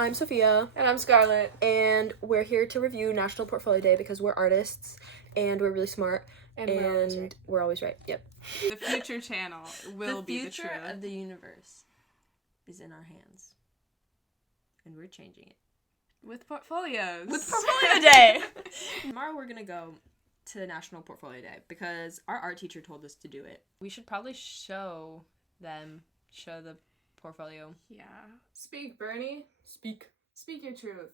I'm Sophia. And I'm Scarlett. And we're here to review National Portfolio Day because we're artists and we're really smart. And we're always right. Yep. The future channel will be the truth. The future of the universe is in our hands. And we're changing it. With portfolios. With Portfolio Day! Tomorrow we're gonna go to National Portfolio Day because our art teacher told us to do it. We should probably show the portfolio. Yeah. Speak, Bernie. Speak. Speak your truth.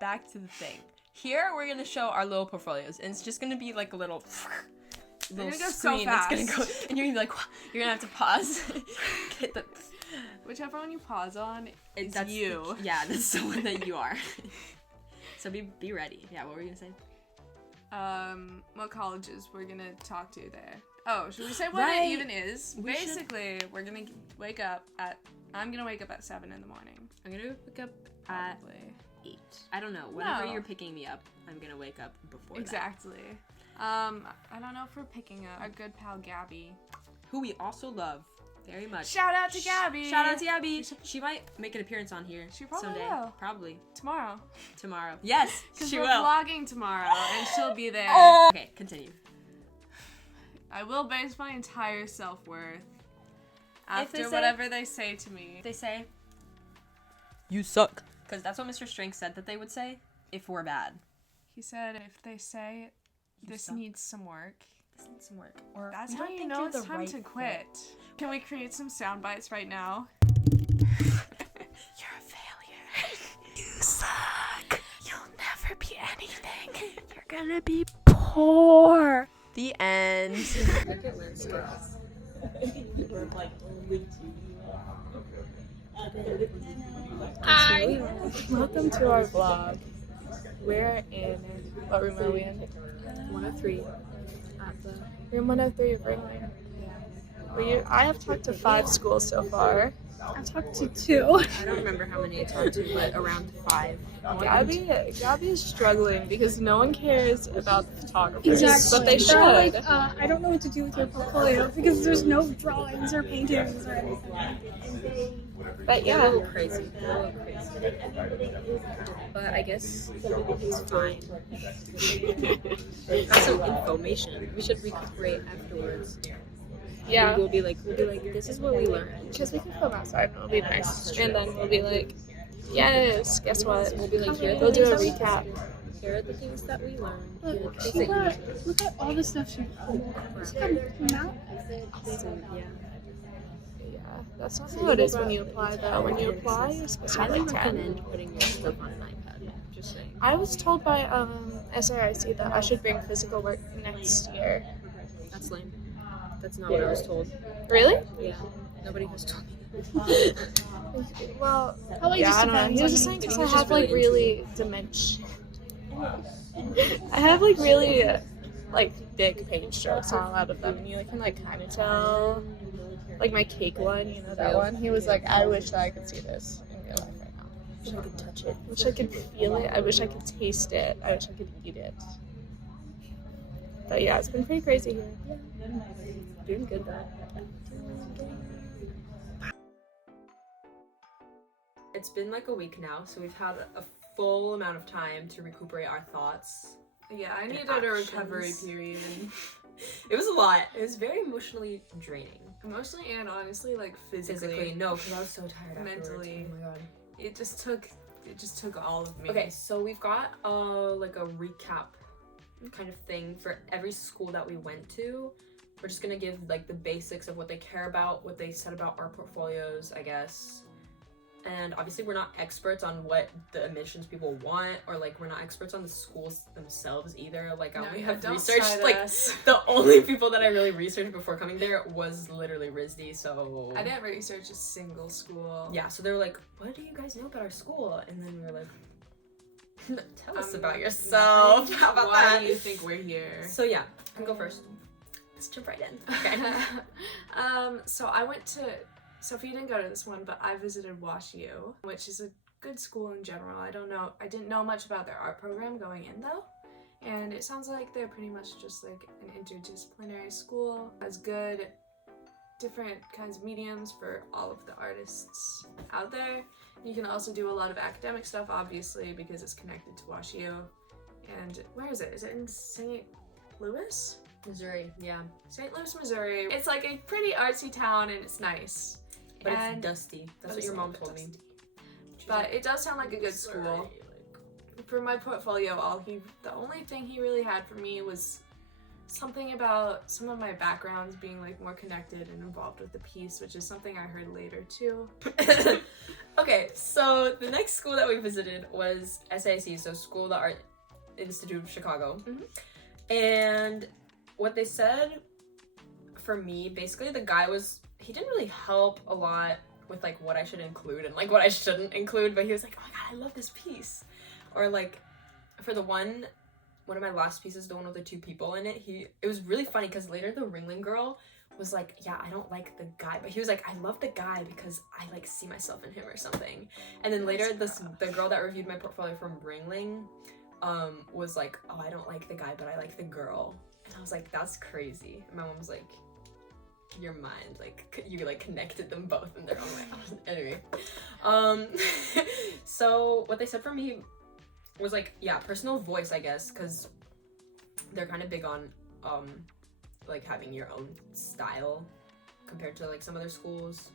Back to the thing. Here we're gonna show our little portfolios, and it's just gonna be like a little Gonna go so screen fast. that's gonna go, and you're gonna be like, you're gonna have to pause. Get the. Whichever one you pause on, it's that's you. That's the one that you are. So be ready. Yeah, what were you gonna say? What colleges we're gonna talk to there? Oh, should we say what it even is? Basically, we're gonna wake up at. I'm gonna wake up at 7 in the morning. I'm gonna wake up at Probably. 8. I don't know. Whenever you're picking me up, I'm gonna wake up before Exactly. I don't know if we're picking up our good pal Gabby, who we also love very much. Shout out to Gabby. Shout out to Gabby. She might make an appearance on here. She probably someday. will. Probably Tomorrow. Yes, Because she we're will. vlogging tomorrow, and she'll be there. Okay, continue. I will base my entire self-worth after say- whatever they say to me. They say, "You suck," because that's what Mr. Strength said that they would say if we're bad. He said if they say this suck. needs some work, This needs some work. Or that's we how don't you think know you're it's the time right to fit. quit. Can we create some sound bites right now? You're a failure. You suck. You'll never be anything. You're gonna be poor. The end. Hi. Welcome to our vlog. We're in, what room are we in? 103. Room 103 of Ringling. I have talked to 5 schools so far. I've talked to 2. I don't remember how many I talked to, but around 5. Gabby is struggling because no one cares about photographers, Exactly. but they should. They're like, I don't know what to do with your portfolio because there's no drawings or paintings or anything. But They're a yeah, little crazy. But I guess it's fine. Got some information. We should recuperate afterwards. yeah, We'll be like, this is what we learned. because we can film outside and it'll be nice. And then we'll be like, yes, guess what? We'll be like, here are We'll the do a things recap. Here are the things that we learned. Here are the Look, things that you look at all the stuff she did. So, yeah. Yeah, that's not how it is when you apply though. When you apply, you're supposed to have highly like 10. recommend putting your stuff on an iPad. Just saying. I was told by SAIC that I should bring physical work next year. That's lame. That's not what I was told. Really? Yeah. Nobody has told me. Well, Probably yeah, just I don't know. depends He was on just saying because I He's just have like really really dementia. I have like really like big paint strokes on a lot of them, and you can like kind of tell. Like my cake one, you know that one. He was like, I wish that I could see this in real life right now. I wish I could touch it. I wish I could feel it. I wish I could taste it. I wish I could eat it. But yeah, it's been pretty crazy here. Doing good though. It's been like a week now, so we've had a full amount of time to recuperate our thoughts. Yeah, I And needed a actions. recovery period. It was a lot. It was very emotionally draining. Emotionally and honestly, like physically. No, because I was so tired afterwards. Mentally. Oh my god. It just took all of me. Okay, so we've got like a recap kind of thing for every school that we went to. We're just gonna give like the basics of what they care about, what they said about our portfolios, I guess. And obviously we're not experts on what the admissions people want, or like we're not experts on the schools themselves either. Like I only have researched like the only people that I really researched before coming there was literally RISD, so I didn't research a single school. yeah, so they were like, what do you guys know about our school? And then we were like, tell us about yourself. How about Why that? do you think we're here? So yeah, I can go first. Let's jump right in. Okay. So I went to Sophie didn't go to this one, but I visited WashU, which is a good school in general. I didn't know much about their art program going in though. And it sounds like they're pretty much just like an interdisciplinary school. As good different kinds of mediums for all of the artists out there. You can also do a lot of academic stuff, obviously, because it's connected to WashU. And where is it? Is it in St. Louis? Missouri, yeah. St. Louis, Missouri. It's like a pretty artsy town and it's nice. But And- it's dusty. That's but what it's your a mom little bit told me. dusty. But it does sound like a good school. For my portfolio, the only thing he really had for me was something about some of my backgrounds being like more connected and involved with the piece, which is something I heard later too. Okay, so the next school that we visited was SAIC, so School of the Art Institute of Chicago. And what they said for me, basically the guy he didn't really help a lot with like what I should include and like what I shouldn't include, but he was like, oh my god, I love this piece. Or like for one of my last pieces, the one with the 2 people in it, it was really funny because later the Ringling girl was like, yeah, I don't like the guy, but he was like, I love the guy because I like see myself in him or something. And then later the girl that reviewed my portfolio from Ringling was like, oh, I don't like the guy, but I like the girl. And I was like, that's crazy. And my mom was like, your mind, like you like connected them both in their own way. Anyway, so what they said for me was like, yeah, personal voice, I guess, because they're kind of big on like having your own style compared to like some other schools.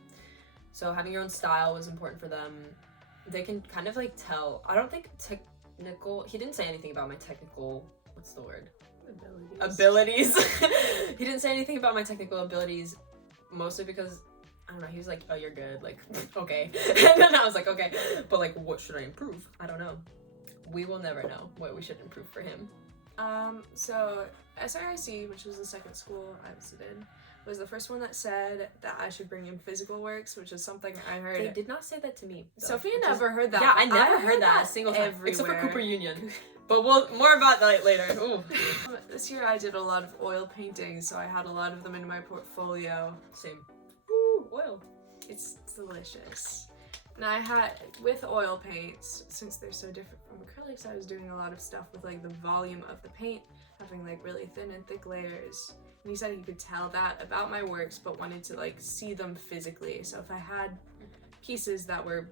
So having your own style was important for them. They can kind of like tell. I don't think he didn't say anything about my technical, what's the word? Abilities. He didn't say anything about my technical abilities, mostly because I don't know, he was like, oh, you're good, like, okay. And then I was like, okay, but like, what should I improve? I don't know. We will never know what we should improve for him. So SAIC, which was the second school I visited, was the first one that said that I should bring in physical works, which is something I heard. They did not say that to me, though, Sophia which is- never heard that. Yeah, I never heard that a single time, everywhere. except for Cooper Union. But more about that later. Ooh. This year I did a lot of oil paintings, so I had a lot of them in my portfolio. Same. Ooh, oil. It's delicious. And I had, with oil paints, since they're so different from acrylics, I was doing a lot of stuff with like the volume of the paint, having like really thin and thick layers. And he said he could tell that about my works, but wanted to like see them physically. So if I had pieces that were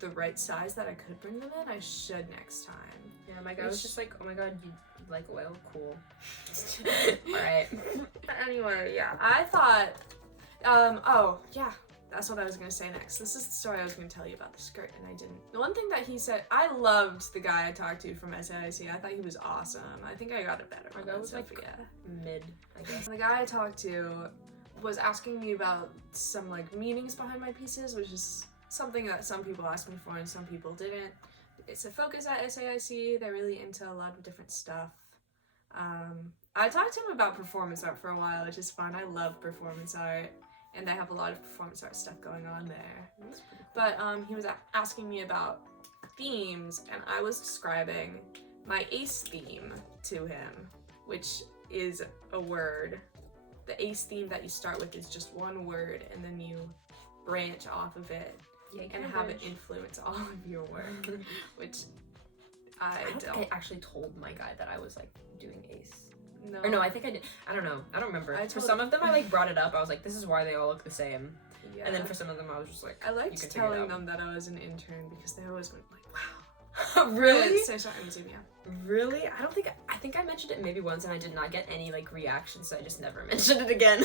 the right size that I could bring them in, I should next time. Yeah, my guy was just like, oh my god, you like oil? Cool. Alright. But anyway, yeah, I thought, oh, yeah, that's what I was gonna say next. This is the story I was gonna tell you about the skirt, and I didn't. The one thing that he said, I loved the guy I talked to from SAIC. I thought he was awesome. I think I got it better. My guy was like mid, I guess. The guy I talked to was asking me about some like meanings behind my pieces, which is something that some people asked me for and some people didn't. It's a focus at SAIC. They're really into a lot of different stuff. I talked to him about performance art for a while, which is fun. I love performance art, and they have a lot of performance art stuff going on there. But he was asking me about themes, and I was describing my ACE theme to him, which is a word. The ACE theme that you start with is just one word, and then you branch off of it and have it influence all of your work, which I don't don't. think I actually told my guy that I was like doing ACE. No. Or no, I think I did. I don't know. I don't remember. I For told- some of them, I like brought it up. I was like, this is why they all look the same. Yeah. And then for some of them, I was just like, I you liked can figure it telling out. them that I was an intern because they always went like, wow. Really? So sorry, yeah. Really? I think I mentioned it maybe once and I did not get any like reaction, so I just never mentioned it again.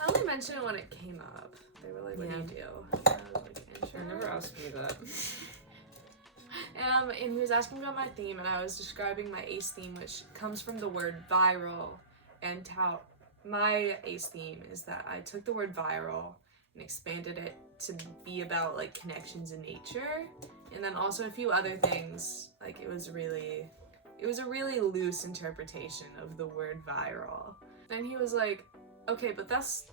I only mentioned it when it came up. They were like, what do you do? And I was like, I intern. never asked me that. And he was asking about my theme, and I was describing my ACE theme, which comes from the word viral, and how my ACE theme is that I took the word viral and expanded it to be about like connections in nature, and then also a few other things. Like it was a really loose interpretation of the word viral. And he was like, okay, but that's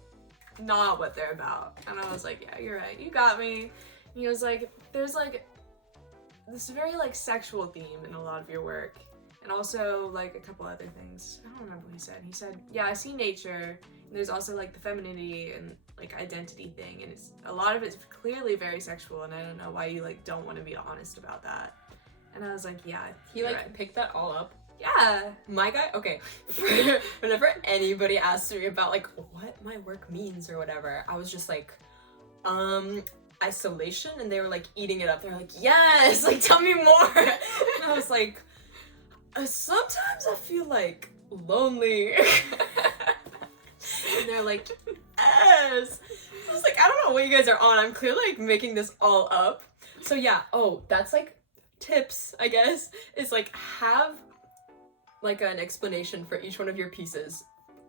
not what they're about. And I was like, yeah, you're right, you got me. And he was like, there's like this very like sexual theme in a lot of your work, and also like a couple other things. I don't remember what he said. He said, yeah, I see nature, and there's also like the femininity and like identity thing, and it's a lot of it's clearly very sexual, and I don't know why you like don't want to be honest about that. And I was like, yeah, He you're like right. picked that all up Yeah. My guy, okay, whenever anybody asks me about like what my work means or whatever, I was just like, isolation, and they were like eating it up. They're like, yes, like tell me more. And I was like, sometimes I feel like lonely. And they're like, yes. I was like, I don't know what you guys are on. I'm clearly like making this all up. So yeah, that's like tips, I guess, is like have like an explanation for each one of your pieces,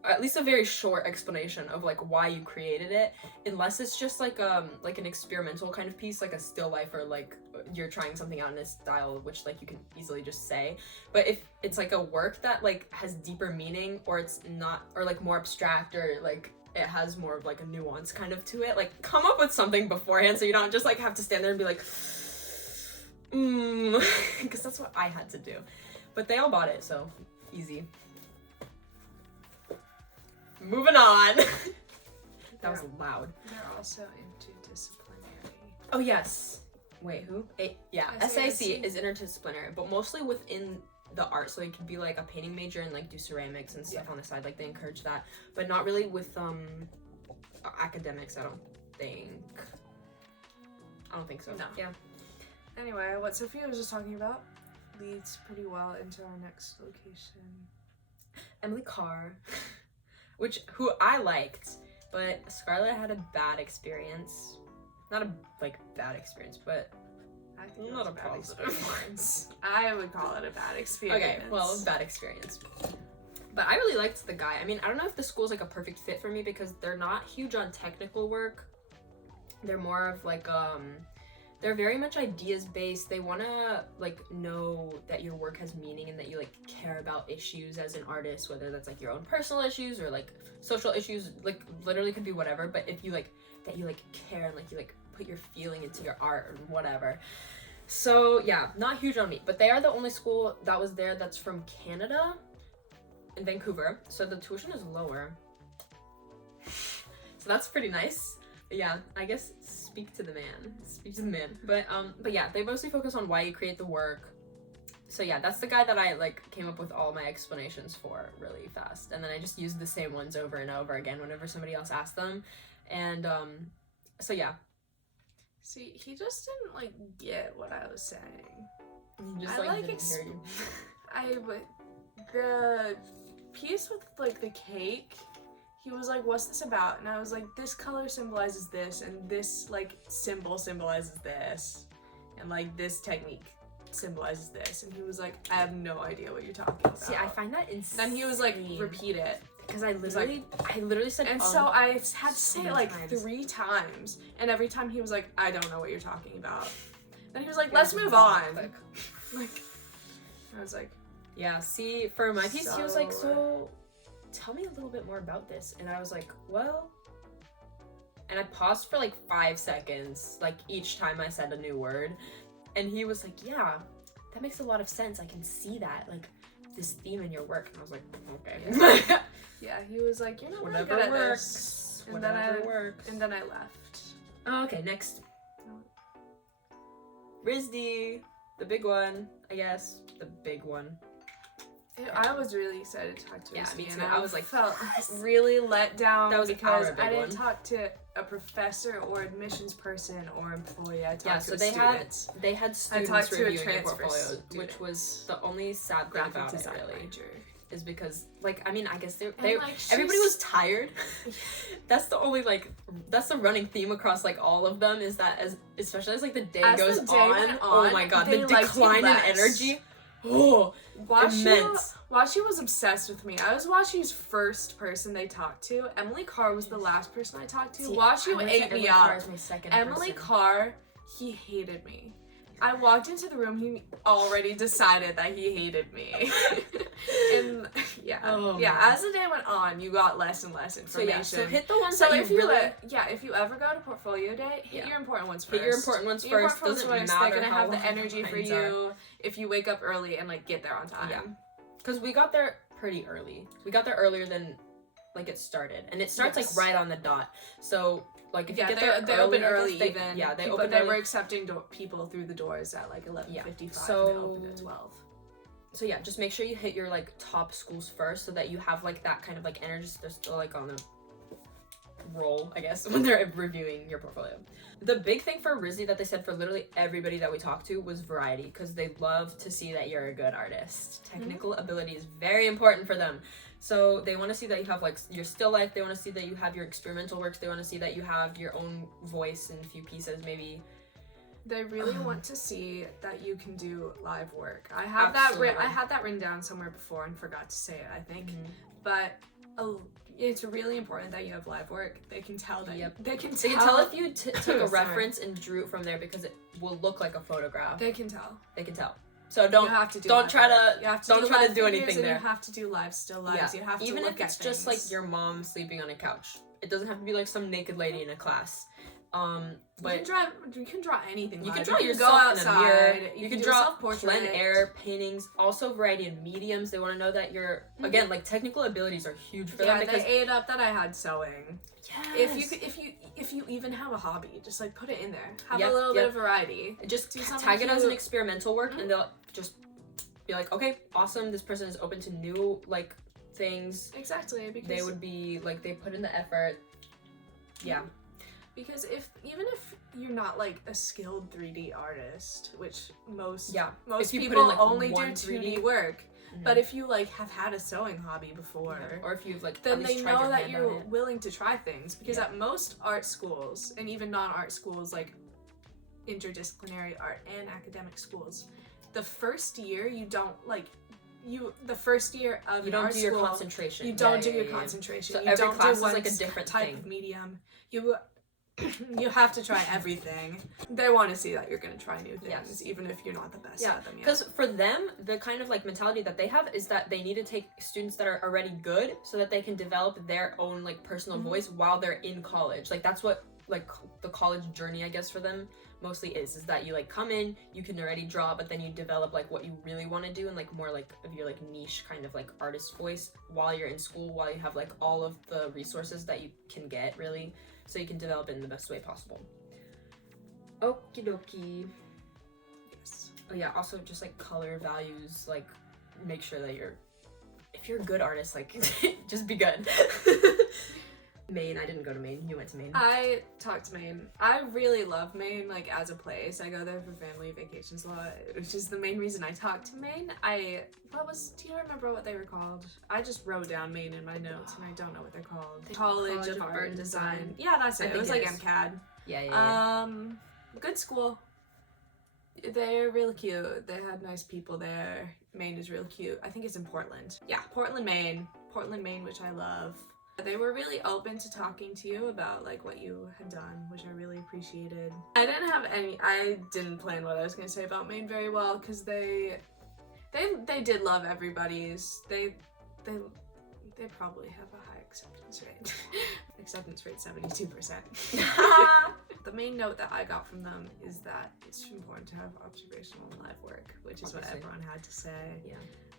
or at least a very short explanation of like why you created it, unless it's just like an experimental kind of piece, like a still life, or like you're trying something out in a style which like you can easily just say. But if it's like a work that like has deeper meaning, or it's not, or like more abstract, or like it has more of like a nuance kind of to it, like come up with something beforehand so you don't just like have to stand there and be like because that's what I had to do. But they all bought it, so easy. Moving on. That was loud. They're also interdisciplinary. Oh yes. Wait, who? Yeah, SAIC. SAIC is interdisciplinary, but mostly within the art. So you could be like a painting major and like do ceramics and stuff on the side. Like they encourage that, but not really with academics. I don't think so. No. Yeah. Anyway, what Sophia was just talking about leads pretty well into our next location. Emily Carr, who I liked, but Scarlett had a bad experience. Not a bad experience, but I think not it a was bad positive experience. I would call it a bad experience. Okay, well, bad experience. But I really liked the guy. I mean, I don't know if the school's like a perfect fit for me because they're not huge on technical work. They're more of like they're very much ideas based. They want to like know that your work has meaning and that you like care about issues as an artist, whether that's like your own personal issues or like social issues, like literally could be whatever. But if you like that you like care and like you like put your feeling into your art or whatever. So yeah, not huge on me, but they are the only school that was there that's from Canada, in Vancouver, so the tuition is lower. So that's pretty nice. Yeah, I guess speak to the man. But yeah, they mostly focus on why you create the work. So yeah, that's the guy that I like came up with all my explanations for really fast, and then I just used the same ones over and over again whenever somebody else asked them. And so yeah. See, he just didn't like get what I was saying. He just I like didn't hear you. The piece with like the cake, he was like, what's this about? And I was like, this color symbolizes this, and this like symbol symbolizes this, and like this technique symbolizes this. And he was like, I have no idea what you're talking about. See, I find that insane. Then he was like, repeat it. Because I literally said, and so I had to so say it many like times. 3 times, and every time he was like, I don't know what you're talking about. Then he was like, let's move on. Like, I was like, yeah, see, for my piece, he was like, So- so tell me a little bit more about this. And I was like, well, and I paused for like 5 seconds, like each time I said a new word. And he was like, yeah, that makes a lot of sense. I can see that, like this theme in your work. And I was like, okay. yeah, he was like, you're not really Whatever good at works. this. And Whatever then works. And then I left. Okay, next. RISD, the big one, I guess. The big one. I was really excited to talk to Yeah, him, me too. and I was like, felt yes! really let down That was because our big I didn't one. talk to a professor or admissions person or employee. I talked Yeah, to so a they student. had students talked to a reviewing your transfer portfolio, student. which was the only sad thing graphic about it, design really. major. Is because, like, I mean, I guess they like, everybody she's- was tired. That's the only, like, that's the running theme across, like, all of them, is that especially as, like, the day As goes the day on, went oh on, my god, they the liked me decline in less. energy, oh, immense. Washi was obsessed with me. I was Washi's first person they talked to. Emily Carr was the last person I talked to. See, Washi I would say ate Emily me Carr up. is my second Emily person. Carr, he hated me. I walked into the room, he already decided that he hated me. And yeah, Oh, yeah. man. As the day went on, you got less and less So information. yeah, so hit the ones So that if you you really... if you ever go to portfolio day, hit Yeah. your important ones first. Hit your important ones Your first. important Doesn't ones first. matter They're gonna how have the long energy for lines you are. if you wake up early and like get there on time. Yeah. Because we got there pretty early. We got there earlier than, like, it started. And it starts, Yes. like, right on the dot. So, like, if Yeah, you get there they early, open I guess early they, even. Yeah, they but open they early. were accepting people through the doors at like 11:55. So- and they opened at 12. So yeah, just make sure you hit your like top schools first, so that you have like that kind of like energy, so they're still like on the roll, I guess, when they're reviewing your portfolio. The big thing for RISD that they said for literally everybody that we talked to was variety, because they love to see that you're a good artist. Technical ability is very important for them. So they want to see that you have like your still life, they want to see that you have your experimental works, they want to see that you have your own voice in a few pieces maybe. They really want to see that you can do live work. I have that written down somewhere before and forgot to say it, I think. But it's really important that you have live work. They can tell that they can tell if you took a reference and drew it from there, because it will look like a photograph. They can tell. So don't try to do anything there. You have to do live still lives. You have to even look if it's at just things. like your mom sleeping on a couch. It doesn't have to be like some naked lady in a class. But you can draw anything. You live. can draw go yourself outside, in a mirror. You can draw self-portrait. plein air paintings. Also, variety in mediums. They want to know that you're again like technical abilities are huge for them. Because they ate up that I had sewing. Yes. If you even have a hobby, just like put it in there. Have a little bit of variety. Just tag it as an experimental work, and they'll just be like, okay, awesome. This person is open to new like things. Exactly. Because they would be like they put in the effort. Yeah. Because even if you're not like a skilled 3D artist, which most people like only do 2D work, but if you like have had a sewing hobby before, or if you've like then they know that you're willing to try things. Because at most art schools and even non-art schools, like interdisciplinary art and academic schools, the first year you don't like. The first year of you don't do your concentration. You don't do your concentration. So you every don't class do is like a different type thing. of medium. You have to try everything. They want to see that you're going to try new things, even if you're not the best at them yet. Because for them, the kind of like mentality that they have is that they need to take students that are already good so that they can develop their own like personal voice while they're in college. Like that's what like the college journey, I guess, for them mostly is that you like come in, you can already draw, but then you develop like what you really want to do and like more like of your like niche kind of like artist voice while you're in school, while you have like all of the resources that you can get really, so you can develop it in the best way possible. Okie dokie. Yes. Oh yeah, also just like color values, like make sure that if you're a good artist, like just be good. Maine, I didn't go to Maine. You went to Maine. I talked to Maine. I really love Maine, like as a place. I go there for family vacations a lot, which is the main reason I talked to Maine. Do you remember what they were called? I just wrote down Maine in my notes and I don't know what they're called. College of Art and Design. Yeah, that's it. It was like MECAD. Yeah. Good school. They're really cute. They had nice people there. Maine is real cute. I think it's in Portland. Yeah, Portland, Maine, which I love. They were really open to talking to you about like what you had done, which I really appreciated. I didn't plan what I was going to say about Maine very well because they did love everybody's. They probably have a high acceptance rate. Acceptance rate 72%. The main note that I got from them is that it's important to have observational and live work, which is what everyone had to say. Yeah.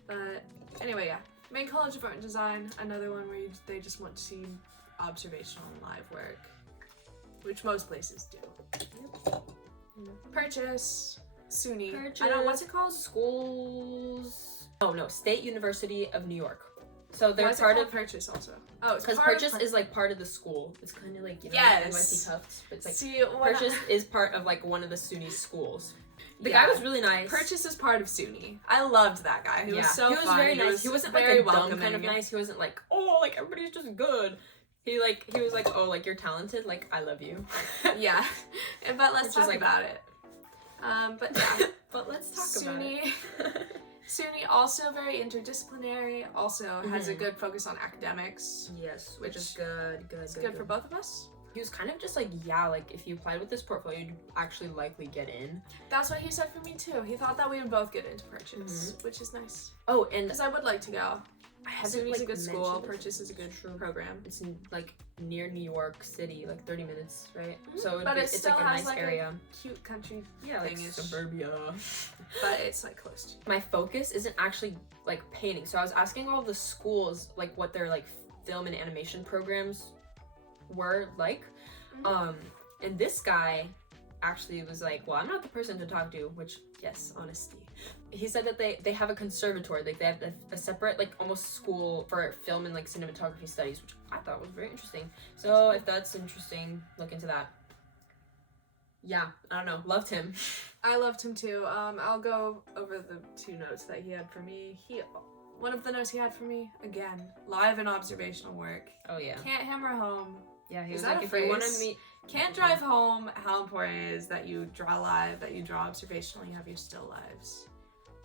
But anyway, yeah. Maine College of Art and Design, another one where they just want to see observational and live work, which most places do. Yep. Purchase, SUNY. Purchase. I don't know, what's it called? Schools. Oh no, State University of New York. So they're Why part of Purchase also. Oh, it's because Purchase is like part of the school. It's kind of like NYC Tufts, but it's like Purchase is part of like one of the SUNY schools. The guy was really nice. Purchase is part of SUNY. I loved that guy. He was so He was fun. very nice. He wasn't like very a dumb welcoming. kind of nice. He wasn't like, oh, like everybody's just good. He was like, oh, like you're talented. Like I love you. Yeah, but let's talk about it. But yeah, but let's talk about it. SUNY also very interdisciplinary. Also has a good focus on academics. Yes, which is good. It's good for both of us. He was kind of just like, yeah, like if you applied with this portfolio, you'd actually likely get in. That's what he said for me too. He thought that we would both get into Purchase, which is nice. Oh, and because I would like to go. SUNY's a good school. it. Purchase is a good program. It's in, like near New York City, like 30 minutes, right? So it's like a nice area. Cute country. Yeah, like suburbia. But it's like close to. My focus isn't actually like painting. So I was asking all of the schools like what their like film and animation programs were like. And this guy actually was like, well, I'm not the person to talk to, which, yes, honesty. He said that they have a conservatory, like they have a separate, like almost school for film and like cinematography studies, which I thought was very interesting. So if that's interesting, look into that. Yeah, I don't know, loved him. I loved him too. I'll go over the 2 notes that he had for me. One of the notes he had for me, again, live and observational work. Oh yeah. Can't hammer home. Yeah, he Is was that like, a if you want to phrase? meet, Can't drive home how important it is that you draw live, that you draw observational, you have your still lives,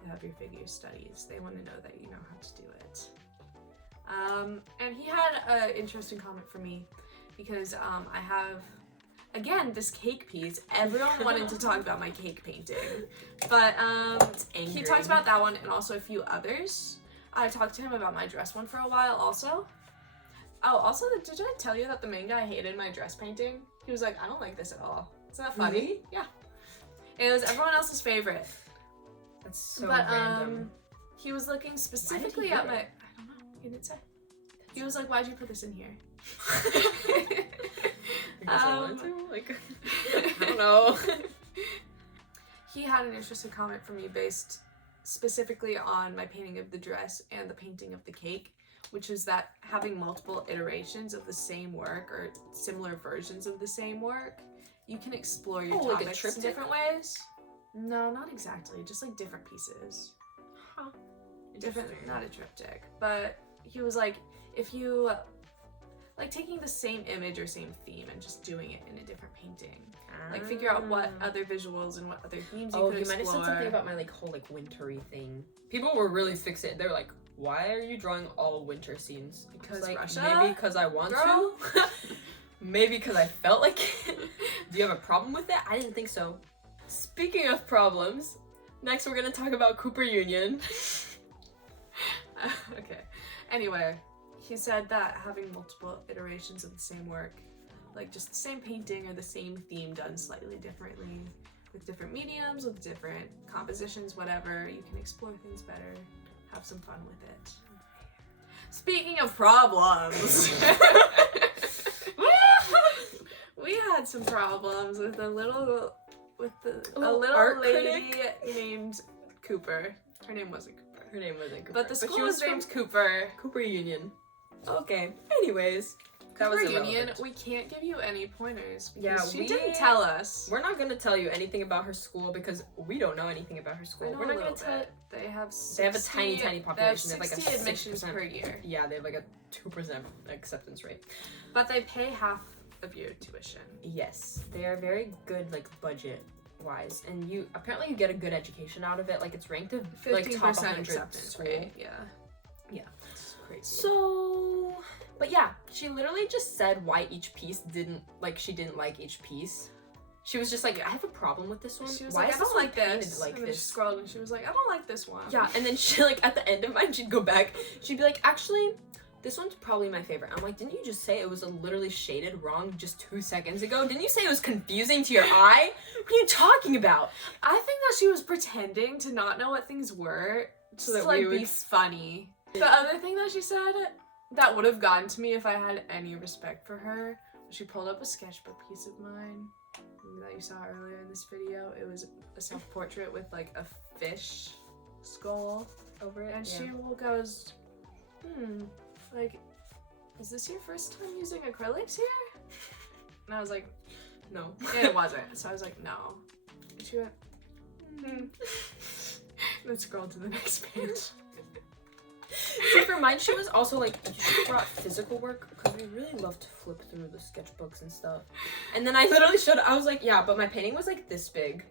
you have your figure studies. They want to know that you know how to do it. And he had an interesting comment for me because I have, again, this cake piece. Everyone wanted to talk about my cake painting, but he talked about that one and also a few others. I talked to him about my dress one for a while also. Oh, also, did I tell you that the main guy hated my dress painting? He was like, I don't like this at all. Isn't that funny? Really? Yeah. It was everyone else's favorite. that's so But random. he was looking specifically at my. hate I don't know. He didn't say. He was like, "Why'd you put this in here?" Because I wanted to, like, I don't know. He had an interesting comment for me based specifically on my painting of the dress and the painting of the cake, which is that having multiple iterations of the same work or similar versions of the same work, you can explore your like a topics in triptych? different ways. No, not exactly. Just like different pieces. Huh. Different, not a triptych. But he was like, if you like taking the same image or same theme and just doing it in a different painting. Like figure out what other visuals and what other themes you could you might have explore. said something about my like whole like wintry thing. People were really fixated. They were like, "Why are you drawing all winter scenes?" Because like, Russia? maybe because I want Girl? to. Maybe because I felt like it. Do you have a problem with it? I didn't think so. Speaking of problems, next we're gonna talk about Cooper Union. Okay. Anyway, he said that having multiple iterations of the same work, like just the same painting or the same theme done slightly differently, with different mediums, with different compositions, whatever, you can explore things better, have some fun with it. Speaking of problems, we had some problems with a little art lady named Cooper. Her name wasn't Cooper. Her name wasn't Cooper, But the school she was from named Cooper. Cooper Union. Okay. Anyways, that was Cooper Union, irrelevant. we can't give you any pointers because Yeah, she we- didn't tell us. We're not gonna tell you anything about her school because we don't know anything about her I school. know We're a not gonna little tell. bit. They have They have a 60 tiny They have population. They have like a 60 admissions 6%. per year, Yeah, they have like a 2% acceptance rate. but they pay half of your tuition. Yes, they are very good, like budget wise, and you apparently you get a good education out of it. Like it's ranked a like 15% top 100 acceptance school. rate. Yeah. Yeah. It's crazy. So, but yeah, she literally just said why each piece didn't like. She didn't like each piece. She was just like, I have a problem with this one. She was Why like, is I don't one like painted this. like and then this? she scrolled and she was like, I don't like this one. Yeah, and then she like at the end of mine, she'd go back. She'd be like, actually, this one's probably my favorite. I'm like, didn't you just say it was literally shaded wrong just 2 seconds ago? Didn't you say it was confusing to your eye? What are you talking about? I think that she was pretending to not know what things were So so that to like we be would- funny. The other thing that she said that would have gotten to me if I had any respect for her, she pulled up a sketchbook piece of mine that you saw earlier in this video. It was a self-portrait with like a fish skull over it, and she goes, like, is this your first time using acrylics here? And I was like, No. and it wasn't. So I was like, no. And she went, Let's scroll to the next page. See, for mine, she was also like, you should have brought physical work because we really love to flip through the sketchbooks and stuff. And then I literally showed. I was like, yeah, but my painting was like this big,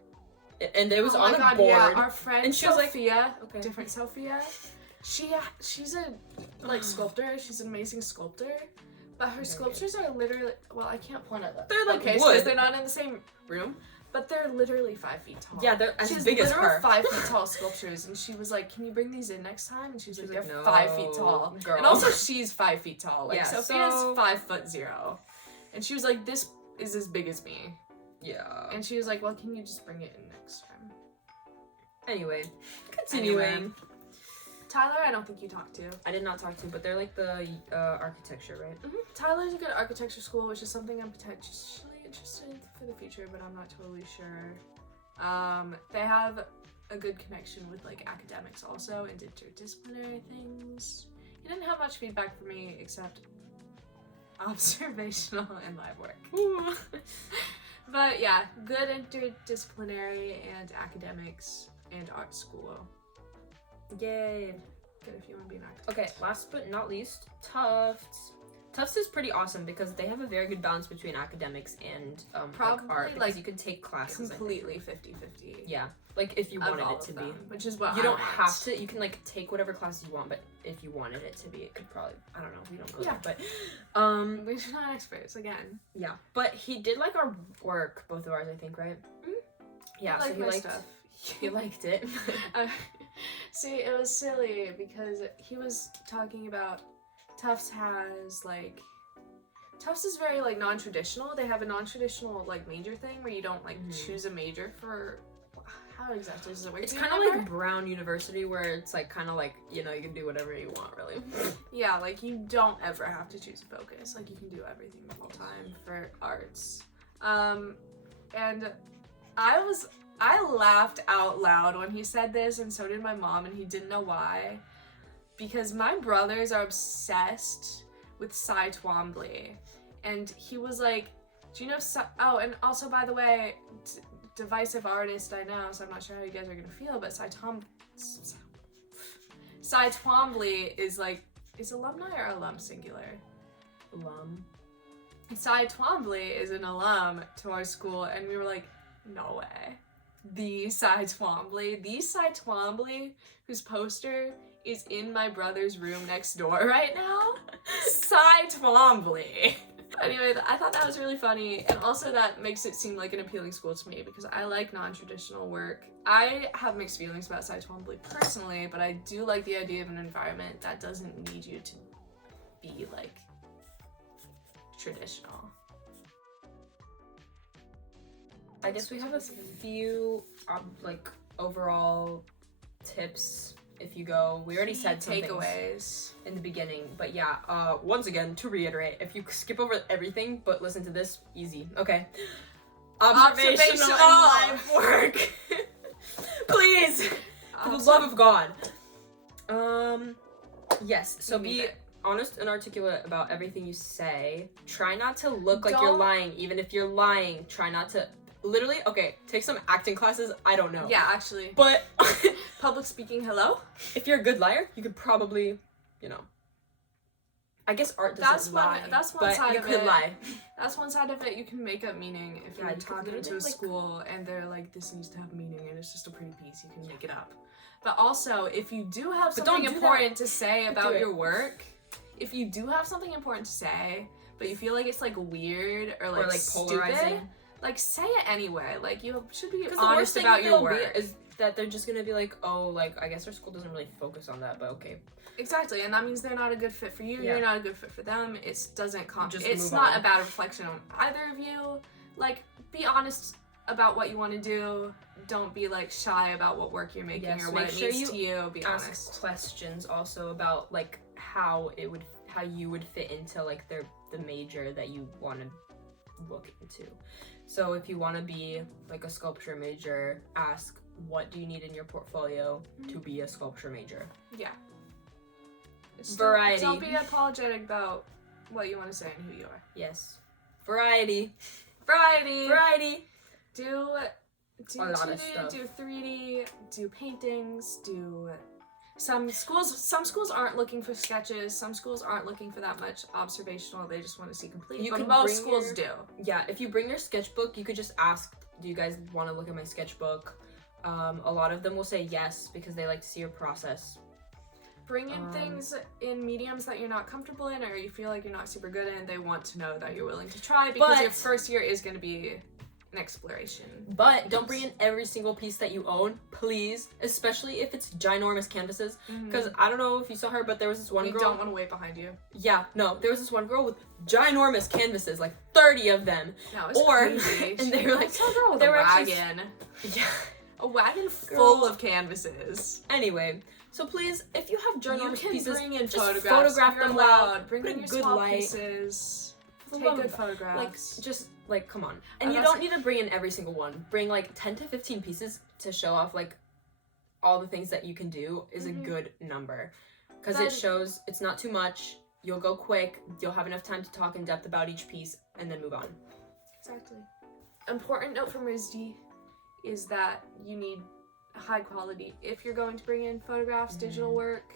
and it was on a board. Yeah, our friend And she was like, Sophia, okay. different Sophia, she's a like sculptor. She's an amazing sculptor, but her sculptures are literally, well, I can't point at them. They're like because wood. they're not in the same room, but they're literally 5 feet tall. Yeah, they're as She's big as literal her. 5 feet tall sculptures, and she was like, "Can you bring these in next time?" And she was She's like, like, "They're "No, 5 feet tall." girl. And also, she's 5 feet tall. Like Yeah, Sophia's so- 5'0", and she was like, "This is as big as me." Yeah. And she was like, "Well, can you just bring it in next time?" Anyway, continuing. Anyway. Tyler, I don't think you talked to. I did not talk to, but they're like the architecture, right? Tyler's a good architecture school, which is something I'm potentially interested in for the feature, but I'm not totally sure. They have a good connection with like academics also and interdisciplinary things. He didn't have much feedback for me except observational and live work. But yeah, good interdisciplinary and academics and art school. Yay. Good if you want to be an academic. Okay, last but not least, Tufts. Tufts is pretty awesome because they have a very good balance between academics and Probably, like art. Because like, you could take classes. Completely 50-50. Yeah, like if you wanted it to be. Which is what You I don't want. have to. You can like take whatever classes you want, but if you wanted it to be, it could probably. I don't know. We don't know. Yeah. That, but We're not experts again. yeah. But he did like our work, both of ours, I think, right? Mhm. Yeah. So he my liked. stuff. He liked it. See, it was silly because he was talking about Tufts has like Tufts is very like non-traditional. They have a non-traditional like major thing where you don't like choose a major for. How exactly does it work? It's kind of like Brown University where it's like kind of like, you know, you can do whatever you want really. Yeah, like you don't ever have to choose a focus. Like you can do everything the whole time for arts. And I laughed out loud when he said this, and so did my mom, and he didn't know why. Because my brothers are obsessed with Cy Twombly. And he was like, do you know oh, and also, by the way, divisive artist, I know, so I'm not sure how you guys are gonna feel, but Cy Twombly is like, is alumni or alum singular? Alum. Cy Twombly is an alum to our school, and we were like, no way. The Cy Twombly, whose poster is in my brother's room next door right now. Cy Twombly. Anyway, I thought that was really funny, and also that makes it seem like an appealing school to me because I like non-traditional work. I have mixed feelings about Cy Twombly personally, but I do like the idea of an environment that doesn't need you to be like traditional. I guess we have a few like overall tips if you go. We already said some takeaways in the beginning, but yeah, once again, to reiterate, if you skip over everything but listen to this, easy. Okay. Observational and live work. Please. For the love of God. Yes, so be honest and articulate about everything you say. Try not to look like you're lying. Even if you're lying, try not to. Literally, okay, take some acting classes. I don't know. Yeah, actually. But public speaking, hello? If you're a good liar, you could probably, you know. I guess art doesn't lie. That's one side you of could it. lie. That's one side of it. You can make up meaning if you're talking to a school and they're like, this needs to have meaning and it's just a pretty piece. You can make it up. But also, if you do have something important to say about your work, if you do have something important to say, but you feel like it's like weird or like polarizing, stupid, like say it anyway. Like you should be honest about your work. Is that they're just gonna be like, oh, like I guess our school doesn't really focus on that, but okay. Exactly, and that means they're not a good fit for you. Yeah. You're not a good fit for them. It doesn't it's not a bad reflection on either of you. Like, be honest about what you want to do. Don't be like shy about what work you're making or what it means to you. Be honest. Ask questions also about like how you would fit into like the major that you want to look into. So if you want to be like a sculpture major, ask what do you need in your portfolio to be a sculpture major. Yeah. Variety. Don't be apologetic about what you want to say and who you are. Yes. Variety. Do a lot 2D, of stuff. do 3D, do paintings, do some schools aren't looking for sketches, some schools aren't looking for that much observational, they just want to see complete. But most schools do. Yeah, if you bring your sketchbook, you could just ask, do you guys want to look at my sketchbook? A lot of them will say yes because they like to see your process. Bring in things in mediums that you're not comfortable in or you feel like you're not super good in. They want to know that you're willing to try because your first year is going to be an exploration. But don't bring in every single piece that you own, please. Especially if it's ginormous canvases. Because I don't know if you saw her, but there was this one girl. You don't want to wait behind you. Yeah, no. There was this one girl with ginormous canvases, like 30 of them. No, it's crazy. And they were like, they were wagon. Yeah. A wagon full of canvases. Anyway, so please, if you have ginormous pieces, bring in just photograph them well. Bring in your good small light. pieces. Take good photographs. Like, just Like, come on. And you don't need to bring in every single one. Bring like 10 to 15 pieces to show off like all the things that you can do is a good number. Because it shows it's not too much. You'll go quick. You'll have enough time to talk in depth about each piece and then move on. Exactly. Important note from RISD is that you need high quality. If you're going to bring in photographs, digital work,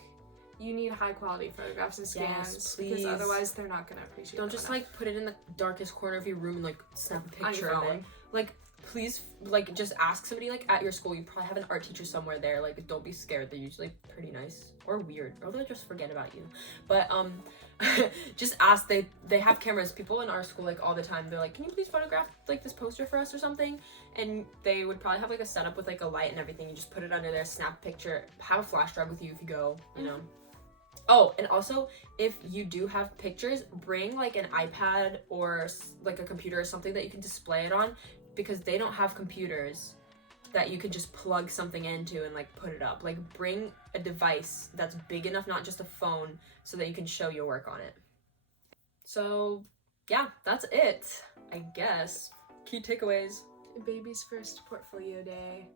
you need high quality photographs and scans, because otherwise they're not going to appreciate it. Don't just like put it in the darkest corner of your room and like snap a picture of it. Like, please, like, just ask somebody like at your school. You probably have an art teacher somewhere there. Like, don't be scared. They're usually pretty nice or weird, or they'll just forget about you. But just ask. They have cameras. People in our school like all the time. They're like, can you please photograph like this poster for us or something? And they would probably have like a setup with like a light and everything. You just put it under there, snap a picture, have a flash drive with you if you go. You know. Oh, and also, if you do have pictures, bring like an iPad or like a computer or something that you can display it on, because they don't have computers that you can just plug something into and like put it up. Like, bring a device that's big enough, not just a phone, so that you can show your work on it. So yeah, that's it, I guess. Key takeaways. Baby's first portfolio day.